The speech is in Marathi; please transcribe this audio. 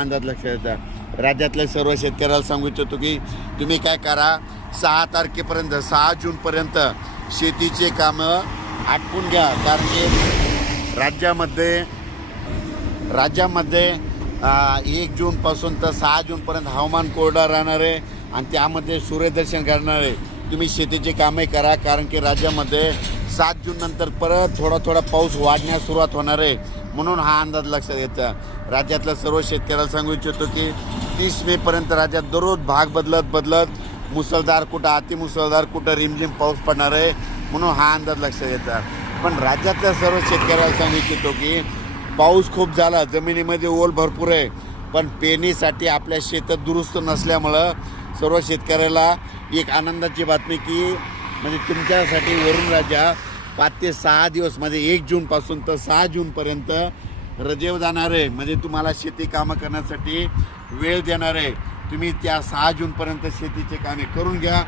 अंदाज लक्षात येतं राज्यातल्या सर्व शेतकऱ्याला सांगू इच्छितो की तुम्ही काय करा सहा तारखेपर्यंत सहा जूनपर्यंत शेतीचे कामं आटपून घ्या. कारण की राज्यामध्ये राज्यामध्ये एक जूनपासून तर सहा जूनपर्यंत हवामान कोरडं राहणार आहे आणि त्यामध्ये सूर्यदर्शन करणार आहे. तुम्ही शेतीचे कामे करा कारण की राज्यामध्ये सात जूननंतर परत थोडा थोडा पाऊस वाढण्यास सुरुवात होणार आहे. म्हणून हा अंदाज लक्षात येतं राज्यातल्या सर्व शेतकऱ्याला सांगू इच्छितो की तीस मेपर्यंत राज्यात दररोज भाग बदलत बदलत मुसळधार कुठं अतिमुसळधार कुठं रिमझिम पाऊस पडणार आहे म्हणून हा अंदाज लक्षात येतात पण राज्यातल्या सर्व शेतकऱ्याला सांगू इच्छितो की पाऊस खूप झाला जमिनीमध्ये ओल भरपूर आहे पण पेरणीसाठी आपल्या शेतात दुरुस्त नसल्यामुळं सर्व शेतकऱ्याला एक आनंदाची बातमी की म्हणजे तुमच्यासाठी वरुण राजा पाच ते सहा दिवस म्हणजे एक जूनपासून तर सहा जूनपर्यंत रजेव जाणार आहे. म्हणजे तुम्हाला शेती कामं करण्यासाठी वेळ देणार आहे. तुम्ही त्या सहा जूनपर्यंत शेतीचे कामे करून घ्या.